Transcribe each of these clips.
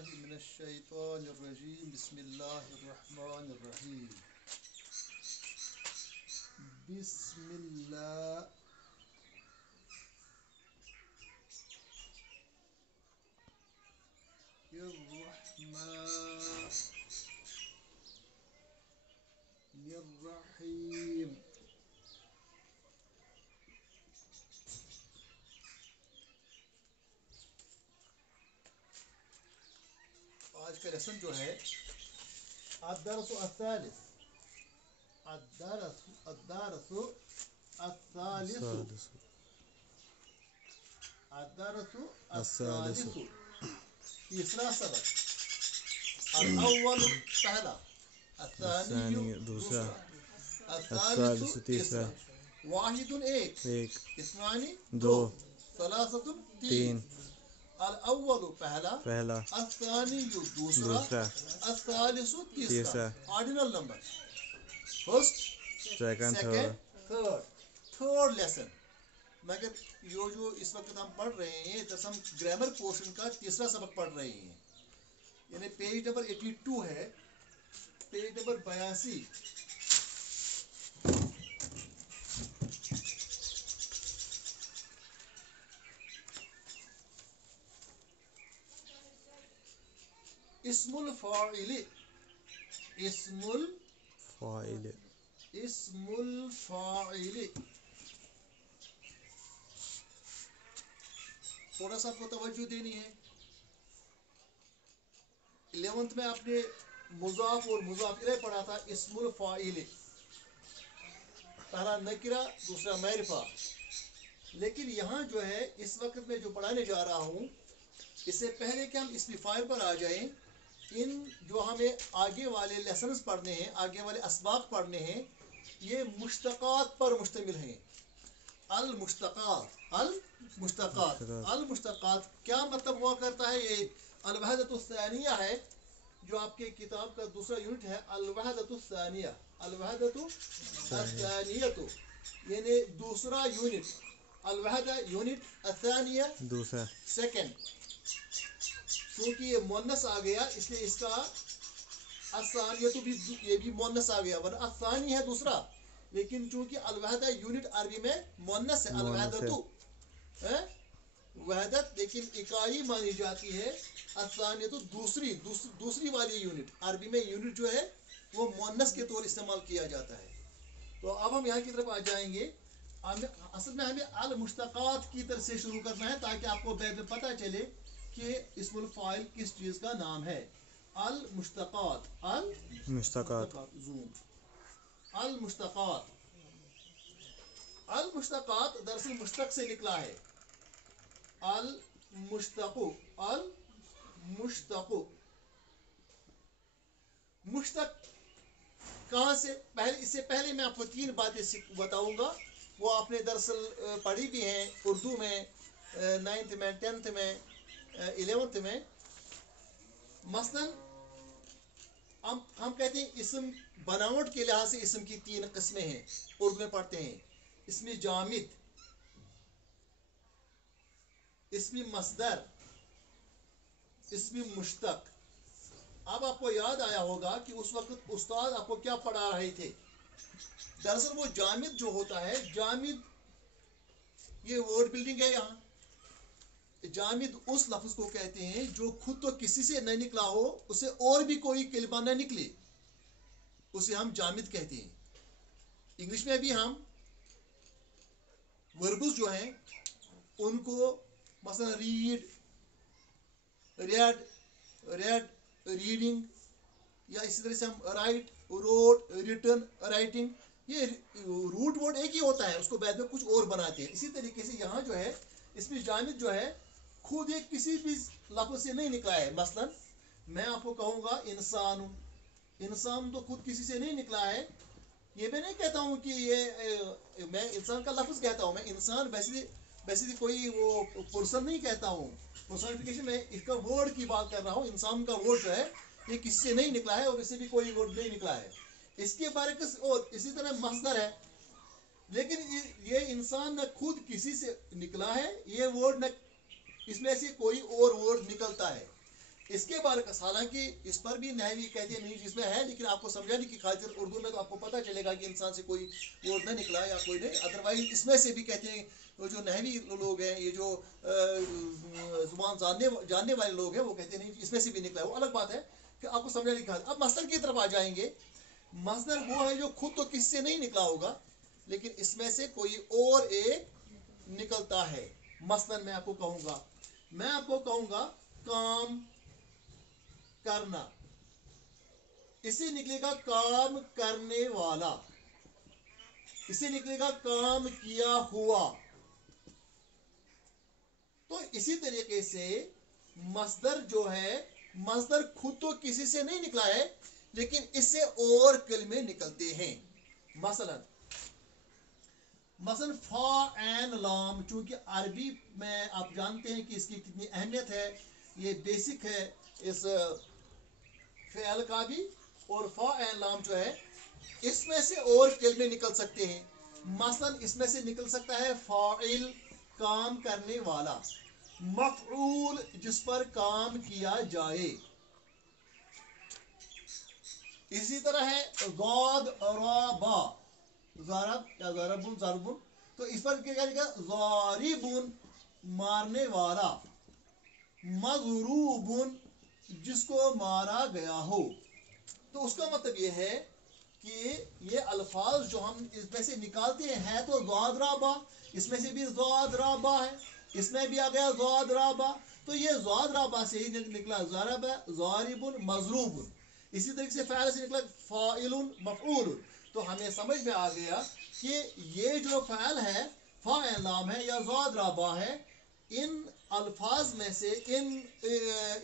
بالله من الشيطان الرجيم بسم الله الرحمن الرحيم بسم الله الرحمن الرحيم. آج کا لیسن جو ہے الدرس الثالث الدرس الثالث تیسرا سبق. الاول پہلا، الثانی دوسرا، الثالث تیسرا، واحد ایک، اثنان دو، ثلاثۃ تین. الاول پہلا، الثانی دوسرا، الثالث تیسرا. Ordinal number first, second, third lesson. مگر یہ جو اس وقت ہم پڑھ رہے ہیں تو ہم گرامر پورشن کا تیسرا سبق پڑھ رہے ہیں، یعنی پیج نمبر 82 ہے، پیج نمبر 82. اسم الفاعل، اسم الفاعل. تھوڑا سا آپ کو توجہ دینی ہے. 11th میں آپ نے مضاف اور مضاف الیہ پڑھا تھا. اسم الفاعل پہلا نکرہ دوسرا معرفہ. لیکن یہاں جو ہے اس وقت میں جو پڑھانے جا رہا ہوں، اس سے پہلے کہ ہم اسم فاعل پر آ جائیں، ان جو ہمیں آگے والے لیسنز پڑھنے ہیں، آگے والے اسباق پڑھنے ہیں، یہ مشتقات پر مشتمل ہیں. المشتقات کیا مطلب ہوا کرتا ہے؟ یہ الوحدۃ الثانیہ ہے جو آپ کے کتاب کا دوسرا یونٹ ہے. الوحدۃ الثانیہ، الوحدۃ الثانیہ یعنی دوسرا یونٹ. الوحدہ یونٹ، الثانیہ دوسرا، سیکنڈ. کیونکہ یہ مؤنث آ گیا اس لیے اس کا الثانیہ تو بھی یہ بھی مؤنث آ گیا، ورنہ الثانی ہے دوسرا. لیکن چونکہ الوحدہ یونٹ عربی میں مؤنث ہے، الوحدۃ وحدت، لیکن اکائی مانی جاتی ہے. الثانیہ تو دوسری والی یونٹ. عربی میں یونٹ جو ہے وہ مؤنث کے طور استعمال کیا جاتا ہے. تو اب ہم یہاں کی طرف آ جائیں گے. اصل میں ہمیں المشتقات کی طرف سے شروع کرنا ہے تاکہ آپ کو بعد میں پتہ چلے کہ اسم الفاعل کس چیز کا نام ہے. المشتقات، المشتقات دراصل مشتق سے نکلا ہے. المشتق کہاں سے؟ اس سے پہلے میں آپ کو 3 باتیں بتاؤں گا. وہ آپ نے دراصل پڑھی بھی ہیں اردو میں 9th میں، 10th میں، 11th میں. مثلا ہم کہتے ہیں اسم بناوٹ کے لحاظ سے اسم کی 3 قسمیں ہیں. اردو میں پڑھتے ہیں اسم جامد، اسم مصدر، اسم مشتق. اب آپ کو یاد آیا ہوگا کہ اس وقت استاد آپ کو کیا پڑھا رہے تھے. دراصل وہ جامد جو ہوتا ہے، جامد یہ ورڈ بلڈنگ ہے. یہاں جامد اس لفظ کو کہتے ہیں جو خود تو کسی سے نہ نکلا ہو، اسے اور بھی کوئی کلمہ نہ نکلے، اسے ہم جامد کہتے ہیں. انگلش میں بھی ہم وربز جو ہیں ان کو مثلا ریڈ، ریڈنگ، یا اسی طرح سے ہم رائٹ، روٹ، ریٹن، رائٹنگ، یہ روٹ ورڈ ایک ہی ہوتا ہے، اس کو بعد میں کچھ اور بناتے ہیں. اسی طریقے سے یہاں جو ہے اس میں جامد جو ہے خود ایک کسی بھی لفظ سے نہیں نکلا ہے. مثلا میں آپ کو کہوں گا انسان تو خود کسی سے نہیں نکلا ہے. یہ میں نہیں کہتا ہوں کہ یہ میں انسان کا لفظ کہتا ہوں. میں انسان ویسے کوئی وہ پرسن نہیں کہتا ہوں. پرسنیفیکیشن میں اس کا ورڈ کی بات کر رہا ہوں. انسان کا ورڈ جو ہے یہ کسی سے نہیں نکلا ہے اور اس سے بھی کوئی ورڈ نہیں نکلا ہے. اس کے برعکس اور اسی طرح مصدر ہے، لیکن یہ انسان نہ خود کسی سے نکلا ہے، یہ ورڈ نہ اس میں سے کوئی اور ورڈ نکلتا ہے. इसके बारे का हालांकि इस पर भी नहवी कहते हैं नहीं जिसमें है, लेकिन आपको समझाने की खातिर उर्दू में तो आपको पता चलेगा कि इंसान से कोई वर्ड न निकला या कोई नहीं, अदरवाइज इसमें से भी कहते हैं वो जो नहवी लोग हैं, ये जो जुबान जानने वाले लोग हैं, वो कहते हैं नहीं इसमें से भी निकला है, वो अलग बात है कि आपको समझाने की खातिर। अब मसदर की तरफ आ जाएंगे। मसदर वो है जो खुद तो किसी से नहीं निकला होगा, लेकिन इसमें से कोई और एक निकलता है। मसलन मैं आपको कहूंगा काम करना, इससे निकलेगा काम करने वाला, इससे निकलेगा काम किया हुआ। तो इसी तरीके से मसदर जो है, मसदर खुद तो किसी से नहीं निकला है, लेकिन इससे और कलमे निकलते हैं। मसलन फा एन लाम, चूंकि अरबी में आप जानते हैं कि इसकी कितनी अहमियत है, ये बेसिक है इस फ़ेल का भी, और फा एन लाम जो है इसमें से और कलमे निकल सकते हैं। मसलन इसमें से निकल सकता है फाइल काम करने वाला, मफऊल जिस पर काम किया जाए। इसी तरह है ज़ाद राबा, ज़रब या ज़रबुन, तो इस पर क्या लिखा, ज़ारिबुन मारने वाला, मज़रूबुन जिसको मारा गया हो। तो उसका मतलब ये है कि ये अल्फाज जो हम इसमें से निकालते हैं तो ज़ाद राबा, इसमें से भी ज़ाद राबा है, इसमें भी आ गया ज़ाद राबा, तो ये ज़ाद राबा से ही निकला ज़रब, ज़ारिबुन, मज़रूबुन। इसी तरीके से फ़ाइल से निकला फ़ाइलुन, मफ़ऊलुन। तो हमें समझ में आ गया कि ये जो फ़ाइल है, फ़ाइल नाम है या ज़ाद राबा है, इन अल्फाज में से,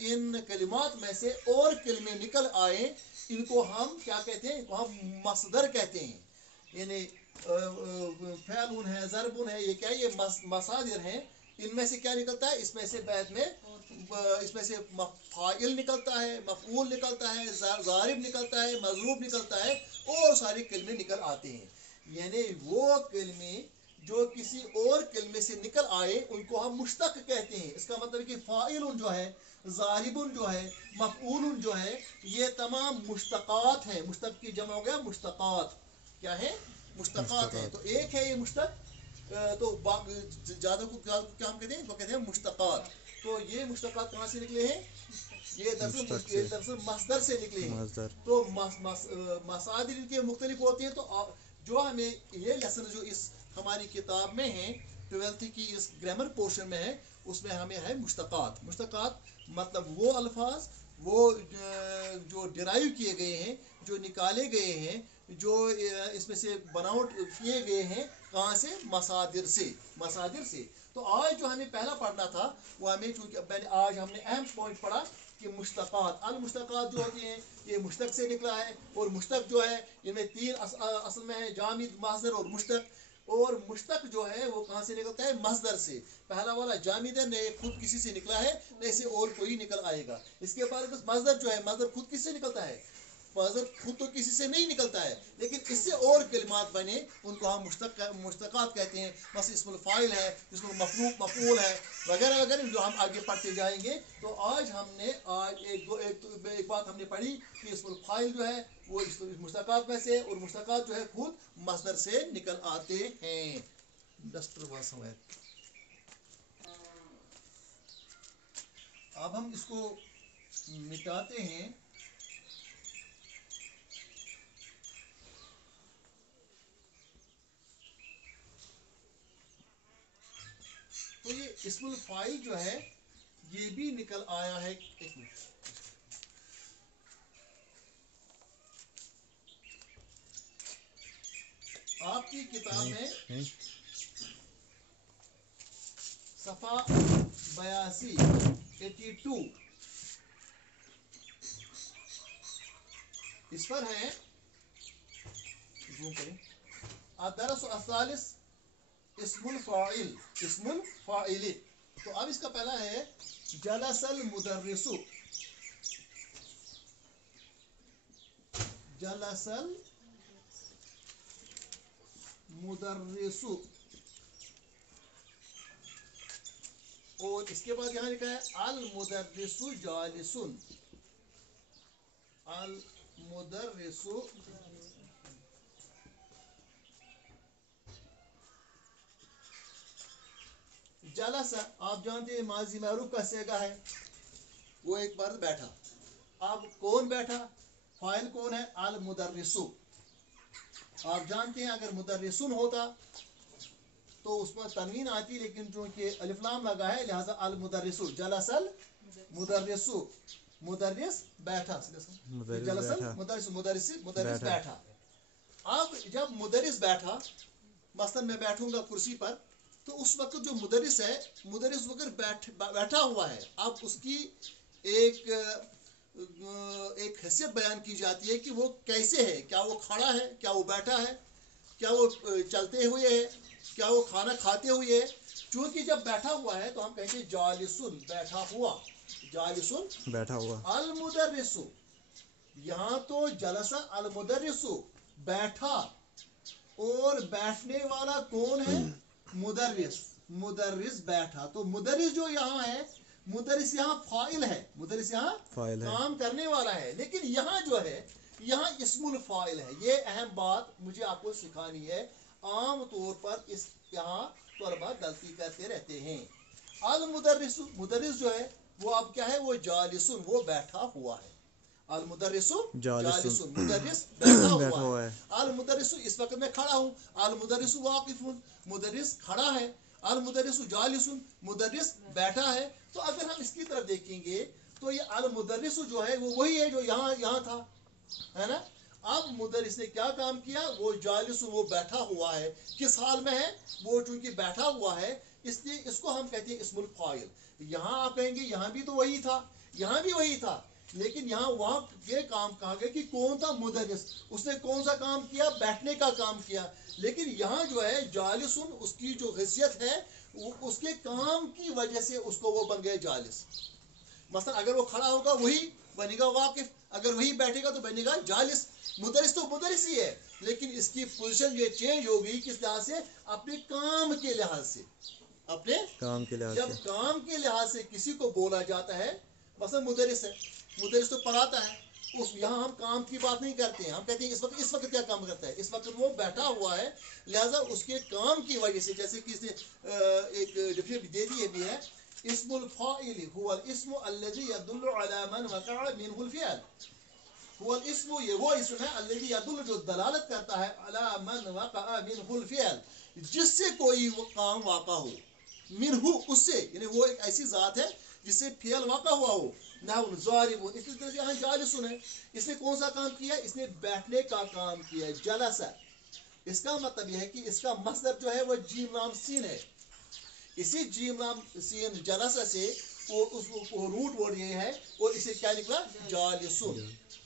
इन कलिमात में से और कलमे निकल आए, इनको हम क्या कहते हैं, इनको हम मसदर कहते हैं। यानी फ़ैलुन है, ज़रबुन है, ये क्या, ये मसादिर हैं। इनमें से क्या निकलता है, इसमें से बाद में इसमें से फाइल निकलता है, मफऊल निकलता है, ज़ारिब निकलता है, मज़रूब निकलता है, और सारे कलमे निकल आते हैं। यानी वो कलमे जो किसी और कलमे से निकल आए उनको हम मुश्तक कहते हैं। इसका मतलब है कि फ़ाइलुन जो है, ज़ारिबुन जो है, मफ़ऊलुन जो है, ये तमाम मुश्तक़ात हैं। मुश्तक की जमा हो गया मुश्तक़ात, क्या है, मुश्तक़ात है। तो एक है ये मुश्तक, तो ज़्यादा को क्या हम कहते हैं, वो कहते हैं मुश्तक़ात। तो ये मुश्तक़ात कहाँ से निकले हैं, ये दरअसल मसदर से निकले हैं। तो मसादिर इनके मुख्तलिफ होते हैं। तो जो हमें ये लेसन जो इस हमारी किताब में है, 12th की इस ग्रामर पोर्शन में है, उसमें हमें है मुश्तक़ात। मुश्तक़ात मतलब वो अल्फाज, वो जो डिराइव किए गए हैं, जो निकाले गए हैं, जो इसमें से बनावट किए गए हैं, कहाँ से, मसादिर से। तो आज जो हमें पहला पढ़ना था, वो हमें, चूँकि आज हमने अहम पॉइंट पढ़ा कि मुश्तक़ात, अल मुश्तक़ात जो होती हैं, ये मुश्तक से निकला है। और मुश्तक जो है, इनमें तीन असल में है, जामिद, माज़दर और मुश्तक। और मुश्तक जो है वो कहाँ से निकलता है, मसदर से। पहला वाला जामिद है, न खुद किसी से निकला है, न इसे और कोई निकल आएगा। इसके बाद बस मसदर जो है, मसदर खुद किससे निकलता है, मसदर खुद तो किसी से नहीं निकलता है, लेकिन इससे और कलिमात बने, उनको हम मुश्तक़ात कहते हैं। बस इसमुल फ़ाइल है, इसमुल मफ़ऊल है, वगैरह वगैरह, जो हम आगे पढ़ते जाएंगे। तो आज हमने एक बात हमने पढ़ी कि इसमुल फ़ाइल जो है वो इस मुश्तक़ात में से, और मुश्तक़ात जो है खुद मसदर से निकल आते हैं। अब हम इसको मिटाते हैं। तो ये इस्मुल फ़ाइल जो है, ये भी निकल आया है। एक मिनट, आपकी किताब में सफ़ा 82, 82 इस पर है, जूम करें, अदरस असालिस इस्मुल फ़ाइल। तो अब इसका पहला है जलसल मुदर्रिसु, जलसल मुदर्रिसु। और इसके बाद यहाँ लिखा है अल मुदर्रिसु जालिसुन, अल मुदर्रिसु जलसा, आप जानते हैं माजी मरूफ का सेगा है, वो एक बार बैठा। अब कौन बैठा, फाइल कौन है, अल मुदर्रिसु। आप जानते हैं अगर मुदर्रिसुन होता तो उसमें तनवीन आती, लेकिन चूंकि अलिफ लाम लगा है लिहाजा अल मुदर्रिसु, जलसल मुदर्रिसु, मुदर्रिस बैठा, जलसल मुदर्रिस, मुदर्रिस बैठा। अब जब मुदर्रिस बैठा, मसलन मैं बैठूंगा कुर्सी पर, तो उस वक्त जो मुदर्रिस है, मुदर्रिस वक्त बैठा हुआ है, अब उसकी एक हैसियत बयान की जाती है कि वो कैसे है, क्या वो खड़ा है, क्या वो बैठा है, क्या वो चलते हुए है, क्या वो खाना खाते हुए है। क्योंकि जब बैठा हुआ है तो हम कहते हैं जालिसुन, बैठा हुआ, जालिसुन बैठा हुआ। अल मुदर्रिसु, यहाँ तो जलसा अल मुदर्रिसु बैठा, और बैठने वाला कौन है, मुदर्रिस, मुदर्रिस बैठा। तो मुदर्रिस जो यहाँ है, मुदर्रिस यहाँ फाइल है, मुदर्रिस यहाँ काम करने वाला है, लेकिन यहाँ जो है, यहाँ इस्मुल फाइल है। ये अहम बात मुझे आपको सिखानी है, आम तौर पर इस यहाँ तलबा गलती करते रहते हैं। अल मुदर्रिस, मुदर्रिस जो है वो अब क्या है, वो जालिसुन, वो बैठा हुआ है। अल मुदर्रिसु जालिसुन, मुदर्रिस बैठा हुआ है। अल मुदर्रिसु, इस वक्त मैं खड़ा हूँ, अल मुदर्रिसु वाकिफुन, मुदर्रिस खड़ा है, अल मुदर्रिसु जालिसुन, मुदर्रिस बैठा है। तो अगर हम इसकी तरफ देखेंगे तो ये अल मुदर्रिसु जो है वो वही है जो यहाँ था, है ना। अब मुदर्रिस ने क्या काम किया, वो जालिसुन, वो बैठा हुआ है, किस हाल में है, वो चूंकि बैठा हुआ है इसलिए इसको हम कहते हैं इस्मुल फाइल। यहाँ आप कहेंगे यहाँ भी तो वही था, यहाँ भी वही था, लेकिन यहाँ वहाँ ये काम कहा गया कि कौन था, मुदर्रिस, उसने कौन सा काम किया, बैठने का काम किया। लेकिन यहाँ जो है जालिसुन, उसकी जो हैसियत है वो उसके काम की वजह से उसको वो बन गए जालिस। मसलन अगर वो खड़ा होगा वही बनेगा वाकिफ, अगर वही बैठेगा तो बनेगा जालिस। मुदर्रिस तो मुदर्रिस ही है, लेकिन इसकी पोजीशन ये चेंज होगी किस लिहाज से, अपने काम के लिहाज से, अपने काम के लिहाज से। जब काम के लिहाज से किसी को बोला जाता है, मसलन मुदर्रिस है, मुदर्रिस तो पढ़ाता है, उस यहाँ हम काम की बात नहीं करते हैं, हम कहते हैं इस वक्त क्या काम करता है, इस वक्त वो बैठा हुआ है, लिहाजा उसके काम की वजह से, जैसे कि इसने एक डिफिनेशन दे दी भी है, इस्मुल फाइल हुवल इस्मु अल्लज़ी यदुल्लु अला मन वक़अ मिनहुल फ़िअल। हुवल इस्मु, ये वो इस्म है, अल्लज़ी यदुल्लु, जो दलालत करता है, अला मन वक़अ मिनहुल फ़िअल, जिससे कोई वो काम वाक़ा हो, मिनहु, उससे, यानी वो एक ऐसी ज़ात है जिससे फ़िअल वाक़ा हुआ हो। नाउन ज़ारिबुन, इसी तरह से यहाँ जालिसुन है, इसने कौन सा काम किया, इसने बैठने का काम किया, जलसा। इसका मतलब यह है कि इसका मसदर जो है वो जीम लाम सीन है, इसी जीम लाम सीन जलसा से वो रूट वर्ड ये है, और इसे क्या निकला, जालिसुन,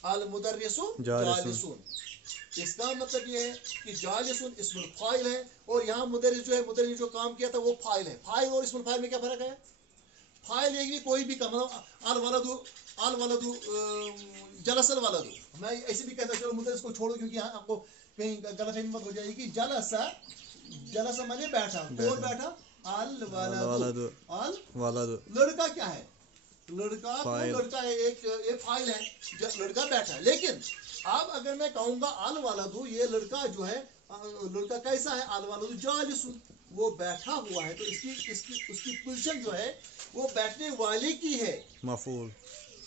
अल मुदर्रिसु जालिसुन। इसका मतलब ये है कि जालिसुन इस्मुल फाइल है, और यहाँ मुदर्रिस जो है, मुदर्रिस जो काम किया था वो फाइल है। फाइल और इस्मुल फाइल में क्या फर्क है, फाइल एक भी कोई भी काम, अल वलदु जलसल वलदु, मैं ऐसे भी कहता चलो मुदर्रिस को छोड़ो क्योंकि यहाँ आपको कहीं गलतफहमी मत हो जाएगी। जलसा, जलसा माने बैठा, कौन बैठा, अल वलदु, अल वलदु, लड़का क्या है, लड़का तो लड़का है, एक फाइल है, लड़का बैठा है। लेकिन अब अगर मैं कहूँगा अल वलदु, ये लड़का जो है, लड़का कैसा है, अल वलदु जालिसुन, वो बैठा हुआ है, तो उसकी पोजीशन जो है वो बैठने वाले की है, मफूल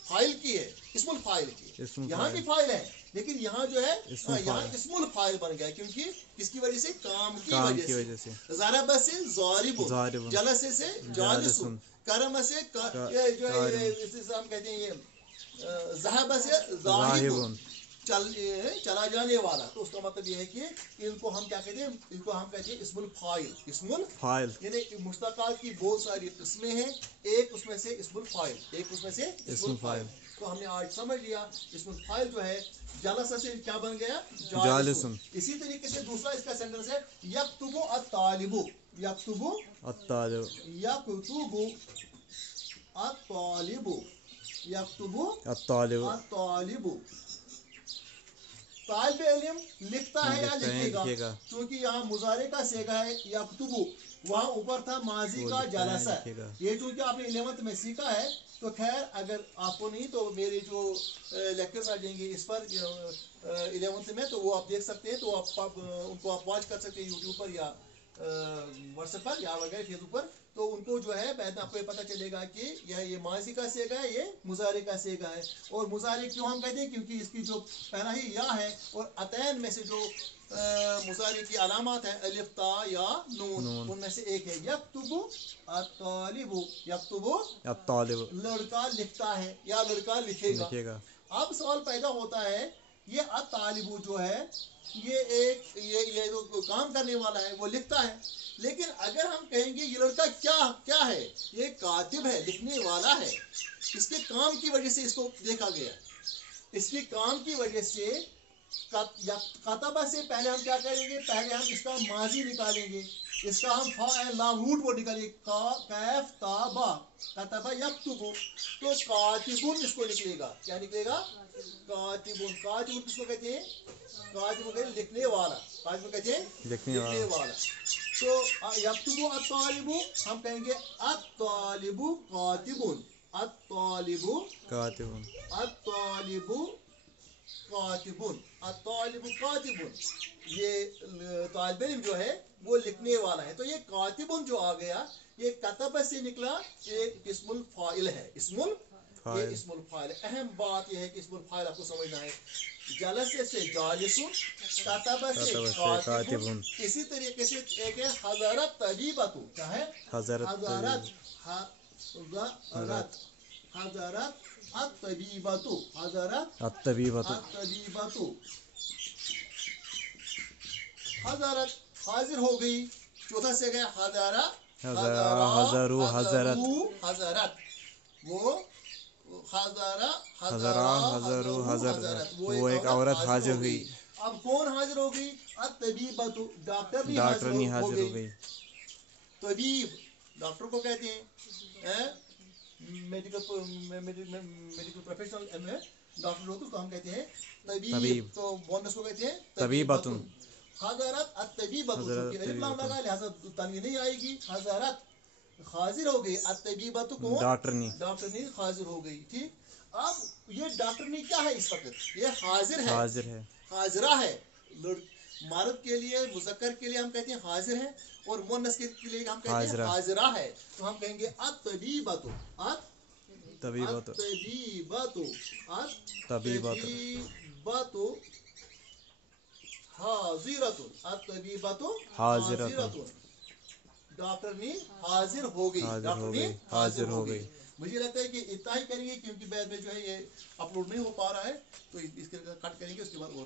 फाइल की है, इस्मुल फाइल की। यहाँ भी फाइल है, लेकिन यहाँ जो है यहाँ इस्मुल फाइल बन गया, क्योंकि किसकी वजह से, काम की वजह से। ज़रब से ज़ारिबुन, जलसे से जालिसुन, करम से जो है इसे हम कहते हैं ये ज़हब से ज़ाहिबुन, चला जाने वाला। तो उसका मतलब ये है कि इनको हम क्या कहते हैं, इनको हम कहते हैं इस्मुल फाइल। इस्मुल फाइल यानी मुश्तक़ात की बहुत सारी किस्में हैं, एक उसमें से इस्मुल फाइल, एक उसमें से इस्मुल फाइल। तो हमने आज समझ लिया इस्मुल फाइल जो है जलसा से क्या बन गया, जालिसुन। इसी तरीके से दूसरा इसका सेंटेंस है यक्तुबु अत-तालिबु, यक्तुबु अत-तालिबु, यक्तुबु अत-तालिबु, यक्तुबु अत-तालिबु, अत-तालिबु, तालिब इल्म लिखता है या लिखेगा, क्योंकि यहाँ मुजारे का सेगा है यक्तुबु, वहाँ ऊपर था माजी का जलसा, ये चूंकि आपने 11th में सीखा है। तो खैर अगर आपको नहीं तो मेरे जो लेक्चर्स आ जाएंगे इस पर 11th में, तो वो आप देख सकते हैं, तो आप उनको आप वॉच कर सकते हैं यूट्यूब पर या व्हाट्सएप पर या वगैरह फेसबुक पर। तो उनको जो है बाद में आपको ये पता चलेगा कि ये माजी का सेगा है, ये मुजारे का सेगा है। और मुजारे क्यों हम कहते हैं, क्योंकि इसकी जो पहला ही या है और अतैन में से जो मुजारे की अलामत है अलिफ ता या नून, उनमें से एक है यक्तुबु अत्तालिबु, यक्तुबु अत्तालिबु लड़का लिखता है या लड़का लिखेगा। अब सवाल पैदा होता है ये अत्तालिबु जो है ये जो काम करने वाला है वो लिखता है, लेकिन अगर हम कहेंगे ये लड़का क्या है, ये कातिब है, लिखने वाला है, इसके काम की वजह से इसको देखा गया, इसके काम की वजह से कतबा से पहले हम क्या करेंगे, पहले हम इसका माजी निकालेंगे, इसका हम फाइल लाहूट वो निकालेंगे, कैफ ताबा कतबा यक्तुबु, तो कातिबुन इसको निकलेगा, क्या निकलेगा, कातिबुन। कातिबुन किसको कहते हैं, कातिबुन कहते हैं लिखने वाला, कातिबुन कहते हैं लिखने वाला। तो यक्तुबु अत्तालिबु हम कहेंगे अत्तालिबु कातिबुन, अत्तालिबु कातिबुन, अत्तालिबु कातिबुन, अत्तालिबु कातिबुन, ये तालिब इल्म जो है वो लिखने वाला है। तो ये कातिबुन जो आ गया ये कतब से निकला, ये इस्मुल फाइल है, ये इस्मुल फाइल है। अहम बात ये है कि इस्मुल फाइल आपको समझना है, जलसे से जालिसुन, कतब से कातिबुन। इसी तरीके से एक है हज़रत तबीबतु, क्या है, हज़रत अत्तबीबतु, हज़रत अत्तबीबतु, हज़रत हाजिर हो गई। चौथा से गया हज़रा, हज़रू, हज़रत, वो हज़रा, हज़रू, हज़रत, वो एक औरत हाजिर हुई। अब कौन हाजिर हो गई, अत्तबीबतु, डॉक्टर भी हाजिर हो गई। तबीब डॉक्टर को कहते हैं, मेडिकल प्रोफेशनल में डॉक्टर हो तो हम कहते हैं तबीब, तो बोनस को कहते हैं तबीबतुन। हज़रत अत्तबीबतु, अलिफ लाम लगा लिहाजा तनवीन नहीं आएगी, हज़रत हाजिर हो गई, अत्तबीबतु कौन, डॉक्टरनी हाजिर हो गई। ठीक, अब ये डॉक्टरनी क्या है, इस वक्त ये हाजिर है, हाजिरा है। मर्द के लिए मुज़क्कर के लिए हम कहते हैं हाजिर है, और मुअन्नस के लिए हम कहते हैं हाजिरा है। तो हम कहेंगे अत्तबीबतु, अत्तबीबतु, अत्तबीबतु हाजिरतुन, अत्तबीबतु हाजिरतुन, डॉक्टरनी हाजिर हो गई, डॉक्टरनी हाजिर हो गई। मुझे लगता है कि इतना ही करेंगे, क्योंकि बाद में जो है ये अपलोड नहीं हो पा रहा है, तो इसके कट करेंगे, उसके बाद और